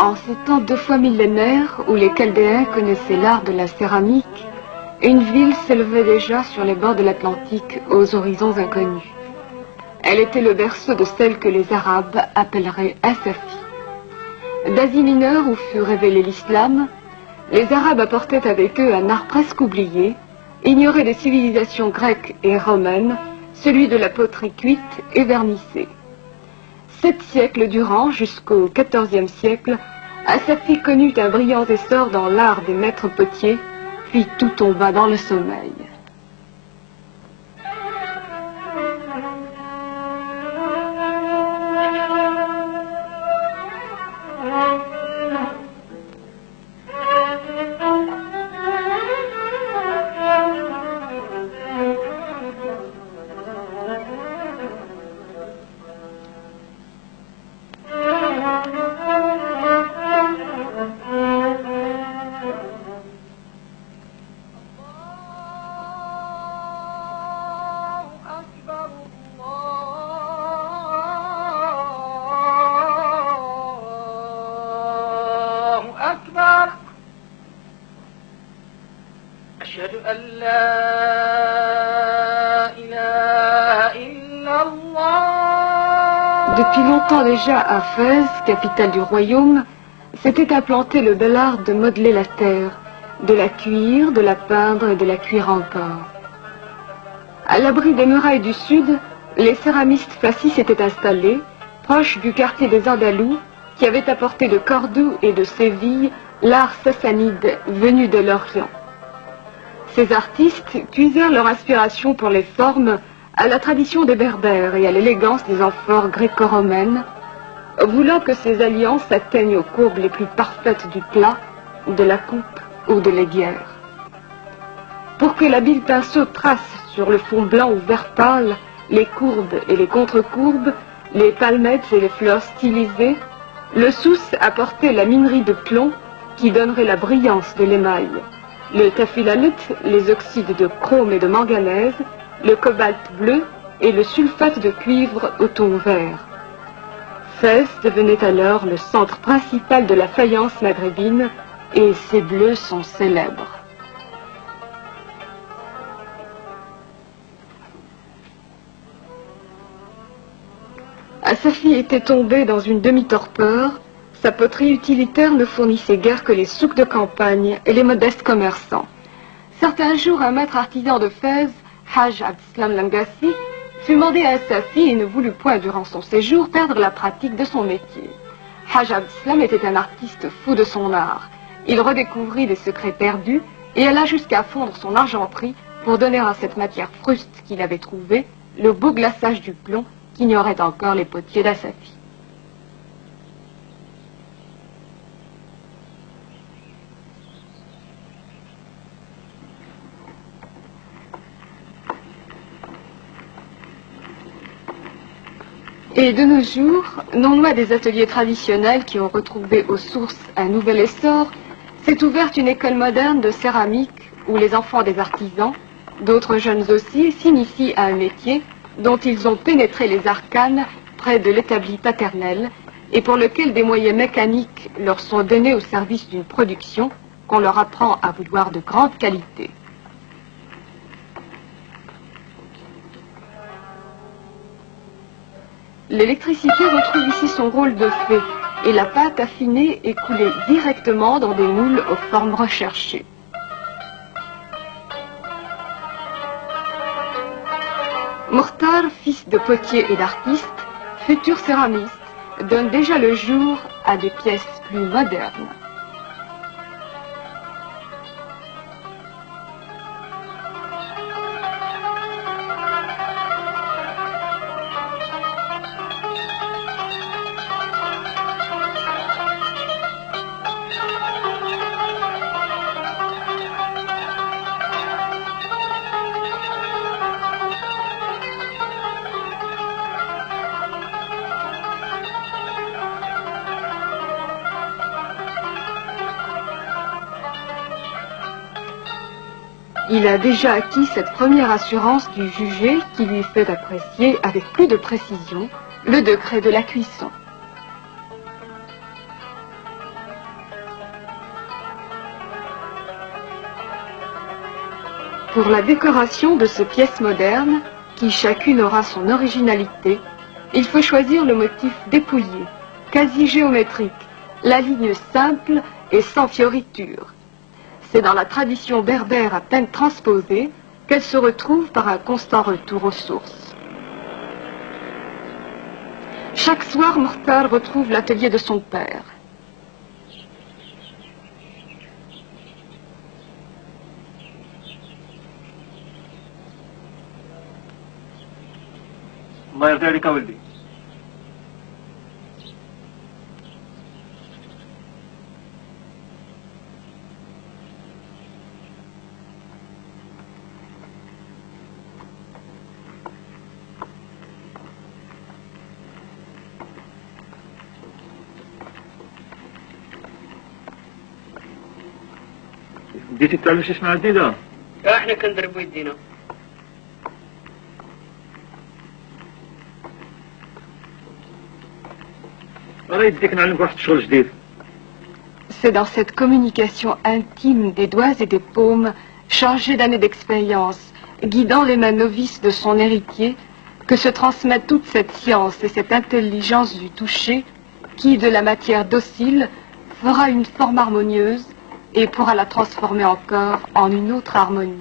En ces temps 2 fois millénaires où les Chaldéens connaissaient l'art de la céramique, une ville s'élevait déjà sur les bords de l'Atlantique aux horizons inconnus. Elle était le berceau de celle que les Arabes appelleraient Assafi. D'Asie mineure où fut révélé l'islam, les Arabes apportaient avec eux un art presque oublié, ignoré des civilisations grecques et romaines, celui de la poterie cuite et vernissée. 7 siècles durant, jusqu'au XIVe siècle, Assafi connut un brillant essor dans l'art des maîtres potiers, puis tout tomba dans le sommeil. Depuis longtemps déjà à Fès, capitale du royaume, s'était implanté le bel art de modeler la terre, de la cuire, de la peindre et de la cuire encore. À l'abri des murailles du sud, les céramistes fassis s'étaient installés, proches du quartier des Andalous, qui avait apporté de Cordoue et de Séville l'art sassanide venu de l'Orient. Ces artistes puisèrent leur inspiration pour les formes à la tradition des Berbères et à l'élégance des amphores gréco-romaines, voulant que ces alliances atteignent aux courbes les plus parfaites du plat, de la coupe ou de l'aiguière. Pour que l'habile pinceau trace sur le fond blanc ou vert pâle les courbes et les contre-courbes, les palmettes et les fleurs stylisées, le Sousse apportait la minerie de plomb qui donnerait la brillance de l'émail, le tafilhanite, les oxydes de chrome et de manganèse, le cobalt bleu et le sulfate de cuivre au ton vert. Fès devenait alors le centre principal de la faïence maghrébine et ses bleus sont célèbres. Assafi était tombé dans une demi-torpeur. Sa poterie utilitaire ne fournissait guère que les souks de campagne et les modestes commerçants. Certains jours, un maître artisan de Fès, Haj Abdeslam Langassi, fut mandé à Assafi et ne voulut point, durant son séjour, perdre la pratique de son métier. Haj Abdeslam était un artiste fou de son art. Il redécouvrit des secrets perdus et alla jusqu'à fondre son argenterie pour donner à cette matière fruste qu'il avait trouvée le beau glaçage du plomb qu'ignoraient encore les potiers d'Assafi. Et de nos jours, non loin des ateliers traditionnels qui ont retrouvé aux sources un nouvel essor, s'est ouverte une école moderne de céramique où les enfants des artisans, d'autres jeunes aussi, s'initient à un métier dont ils ont pénétré les arcanes près de l'établi paternel et pour lequel des moyens mécaniques leur sont donnés au service d'une production qu'on leur apprend à vouloir de grande qualité. L'électricité retrouve ici son rôle de fée et la pâte affinée est coulée directement dans des moules aux formes recherchées. Mokhtar, fils de potier et d'artiste, futur céramiste, donne déjà le jour à des pièces plus modernes. Il a déjà acquis cette première assurance du jugé qui lui fait apprécier avec plus de précision le degré de la cuisson. Pour la décoration de ces pièces modernes, qui chacune aura son originalité, il faut choisir le motif dépouillé, quasi géométrique, la ligne simple et sans fioriture. C'est dans la tradition berbère à peine transposée qu'elle se retrouve par un constant retour aux sources. Chaque soir, Mortar retrouve l'atelier de son père. الله يرضي عليك ولدي. بديتي تتعلمي شي صناعة جديدة؟ احنا كنضربوا يدينا. C'est dans cette communication intime des doigts et des paumes, chargée d'années d'expérience, guidant les mains novices de son héritier, que se transmet toute cette science et cette intelligence du toucher, qui, de la matière docile, fera une forme harmonieuse et pourra la transformer encore en une autre harmonie.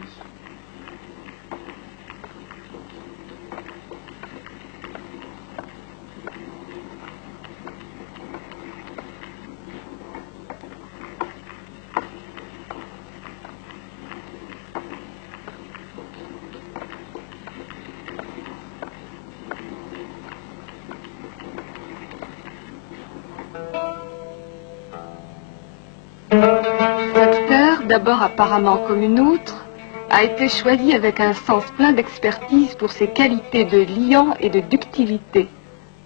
Cette terre, d'abord apparemment comme une autre, a été choisie avec un sens plein d'expertise pour ses qualités de liant et de ductilité.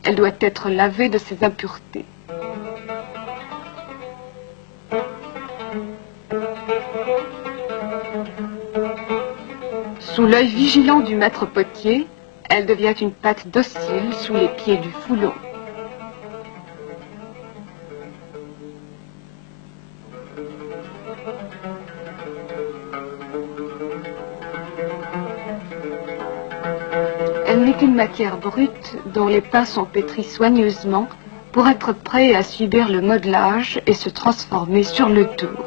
Elle doit être lavée de ses impuretés. Sous l'œil vigilant du maître potier, elle devient une pâte docile sous les pieds du foulon. Elle n'est qu'une matière brute dont les pains sont pétris soigneusement pour être prêts à subir le modelage et se transformer sur le tour.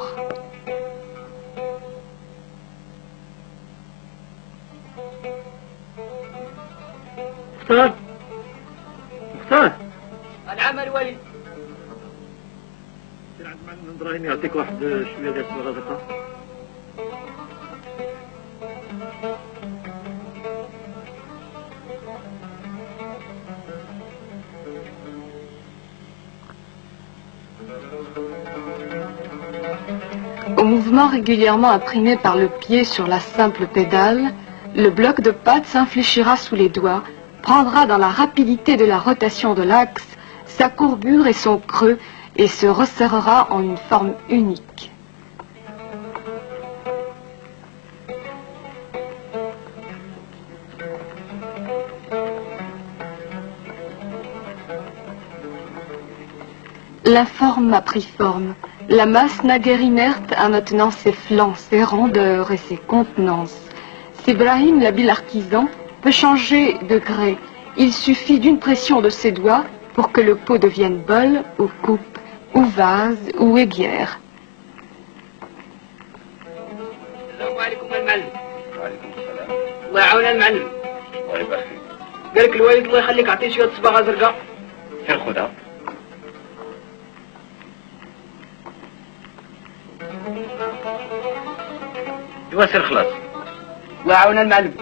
العمل ولي. يعطيك واحد شويه ديال الغازقه. Au mouvement régulièrement imprimé par le pied sur la simple pédale, le bloc de pâte s'infléchira sous les doigts, prendra dans la rapidité de la rotation de l'axe sa courbure et son creux et se resserrera en une forme unique. La forme a pris forme. La masse naguère inerte a maintenant ses flancs, ses rondeurs et ses contenances. S'Ibrahim, l'habile artisan, peut changer de gré. Il suffit d'une pression de ses doigts pour que le pot devienne bol ou coupe, ou vase ou aiguière. السلام عليكم المعلم. وعليكم السلام. الله يعاون المعلم. الله يبارك فيك. قال لك الوالد الله يخليك عطيه شويه صباغه زرقاء. سير خذها. ايوا سير خلاص. الله يعاون المعلم.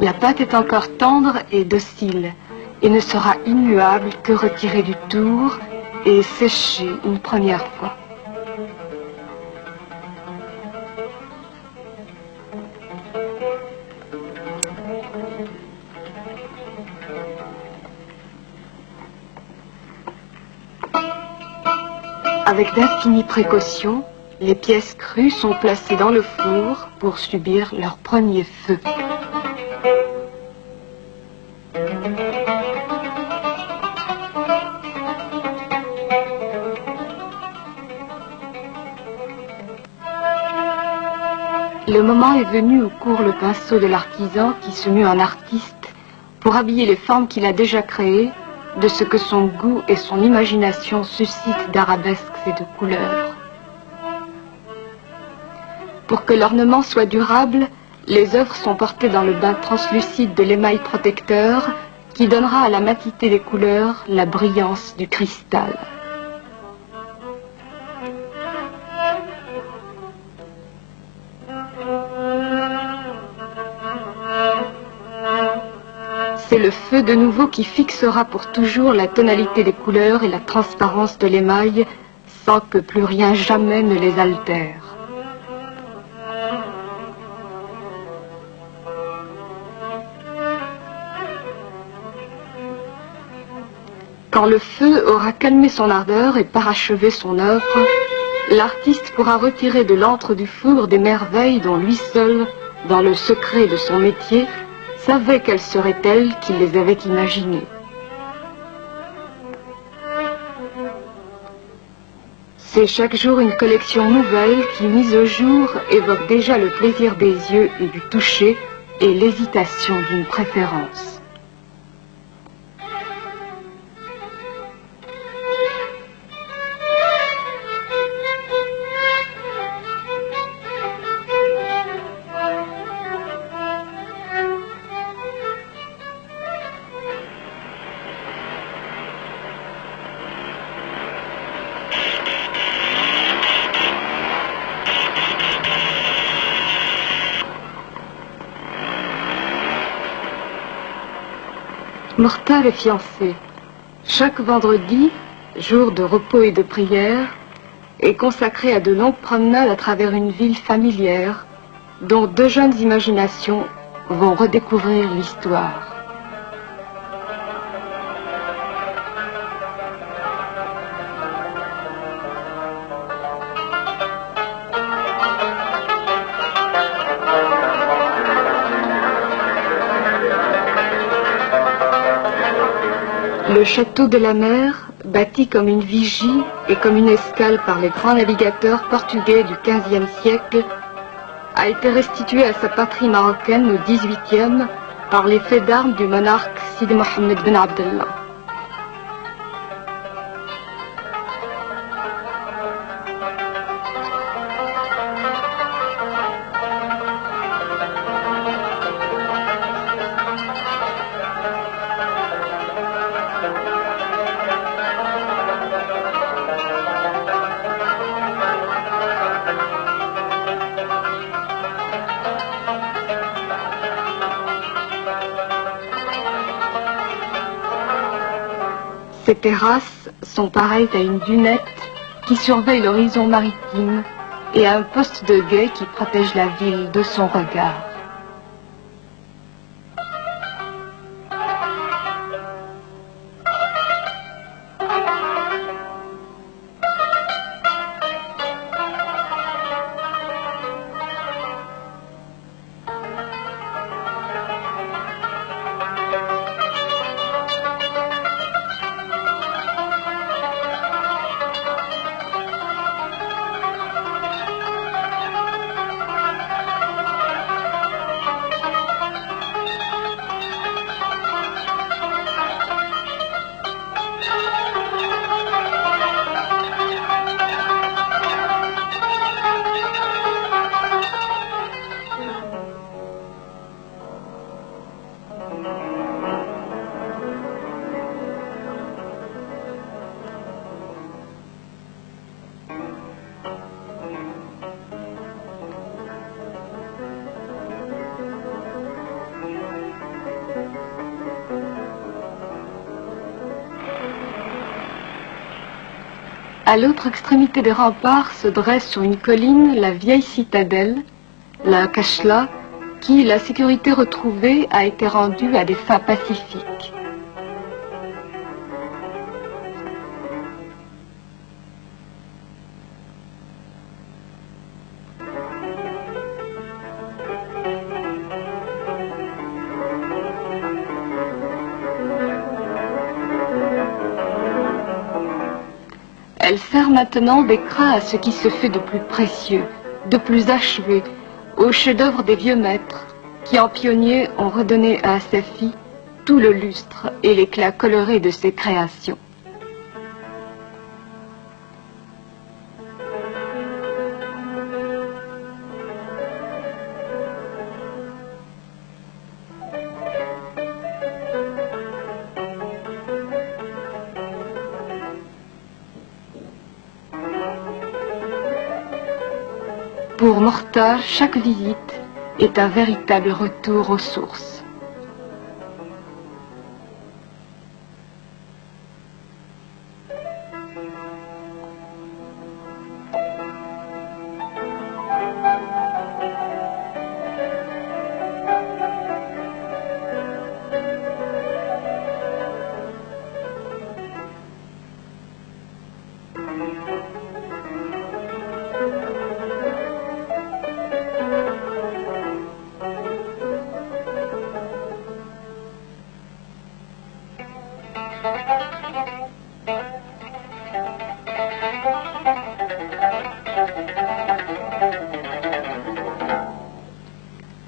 La pâte est encore tendre et docile et ne sera immuable que retirée du tour et séchée une première fois. Avec d'infinies précautions, les pièces crues sont placées dans le four pour subir leur premier feu. Le moment est venu où court le pinceau de l'artisan qui se mue en artiste pour habiller les formes qu'il a déjà créées de ce que son goût et son imagination suscitent d'arabesques et de couleurs. Pour que l'ornement soit durable, les œuvres sont portées dans le bain translucide de l'émail protecteur qui donnera à la matité des couleurs la brillance du cristal. C'est le feu de nouveau qui fixera pour toujours la tonalité des couleurs et la transparence de l'émail sans que plus rien jamais ne les altère. Quand le feu aura calmé son ardeur et parachevé son œuvre, l'artiste pourra retirer de l'antre du four des merveilles dont lui seul, dans le secret de son métier, savait quelles seraient-elles qu'il les avait imaginées. C'est chaque jour une collection nouvelle qui, mise au jour, évoque déjà le plaisir des yeux et du toucher et l'hésitation d'une préférence. Mortal est fiancé. Chaque vendredi, jour de repos et de prière, est consacré à de longues promenades à travers une ville familière dont deux jeunes imaginations vont redécouvrir l'histoire. Le château de la mer, bâti comme une vigie et comme une escale par les grands navigateurs portugais du XVe siècle, a été restitué à sa patrie marocaine au XVIIIe par les faits d'armes du monarque Sidi Mohammed Ben Abdallah. Ces terrasses sont pareilles à une dunette qui surveille l'horizon maritime et à un poste de guet qui protège la ville de son regard. À l'autre extrémité des remparts se dresse sur une colline la vieille citadelle, la Kashla, qui, la sécurité retrouvée, a été rendue à des fins pacifiques. Elle sert maintenant d'écrin à ce qui se fait de plus précieux, de plus achevé, aux chefs-d'œuvre des vieux maîtres, qui en pionniers ont redonné à Assafi tout le lustre et l'éclat coloré de ses créations. Pour Mortar, chaque visite est un véritable retour aux sources.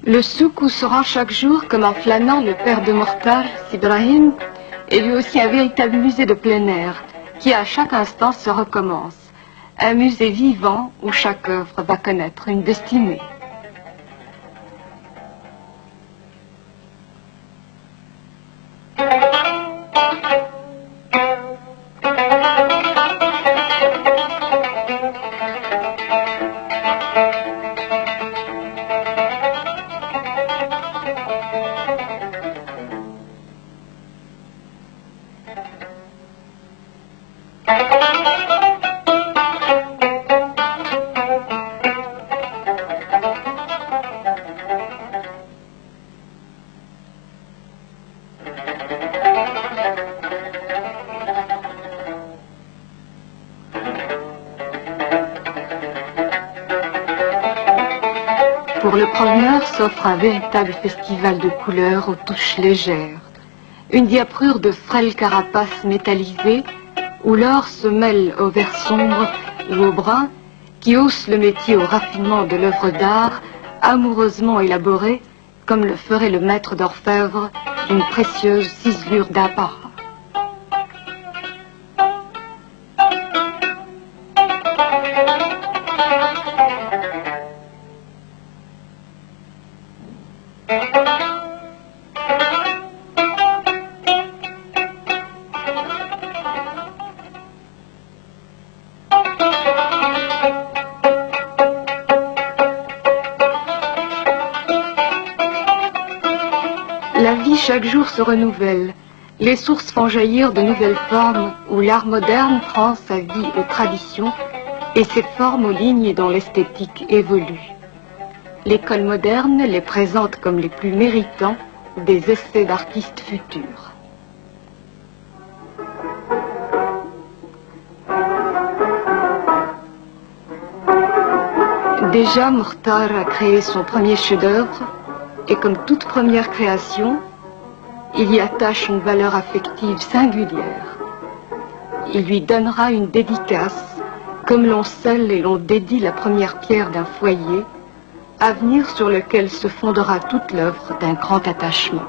Le souk où se rend chaque jour, comme en flânant, le père de Mortar, Ibrahim, est lui aussi un véritable musée de plein air, qui à chaque instant se recommence. Un musée vivant où chaque œuvre va connaître une destinée. Pour le promeneur s'offre un véritable festival de couleurs aux touches légères. Une diaprure de frêles carapaces métallisées où l'or se mêle au vert sombre ou au brun qui hausse le métier au raffinement de l'œuvre d'art amoureusement élaborée comme le ferait le maître d'orfèvre d'une précieuse ciselure d'apparat. La vie chaque jour se renouvelle. Les sources font jaillir de nouvelles formes où l'art moderne prend sa vie aux traditions et ses formes aux lignes dont l'esthétique évolue. L'école moderne les présente comme les plus méritants des essais d'artistes futurs. Déjà, Mortar a créé son premier chef-d'œuvre et comme toute première création, il y attache une valeur affective singulière. Il lui donnera une dédicace, comme l'on scelle et l'on dédie la première pierre d'un foyer, avenir sur lequel se fondera toute l'œuvre d'un grand attachement.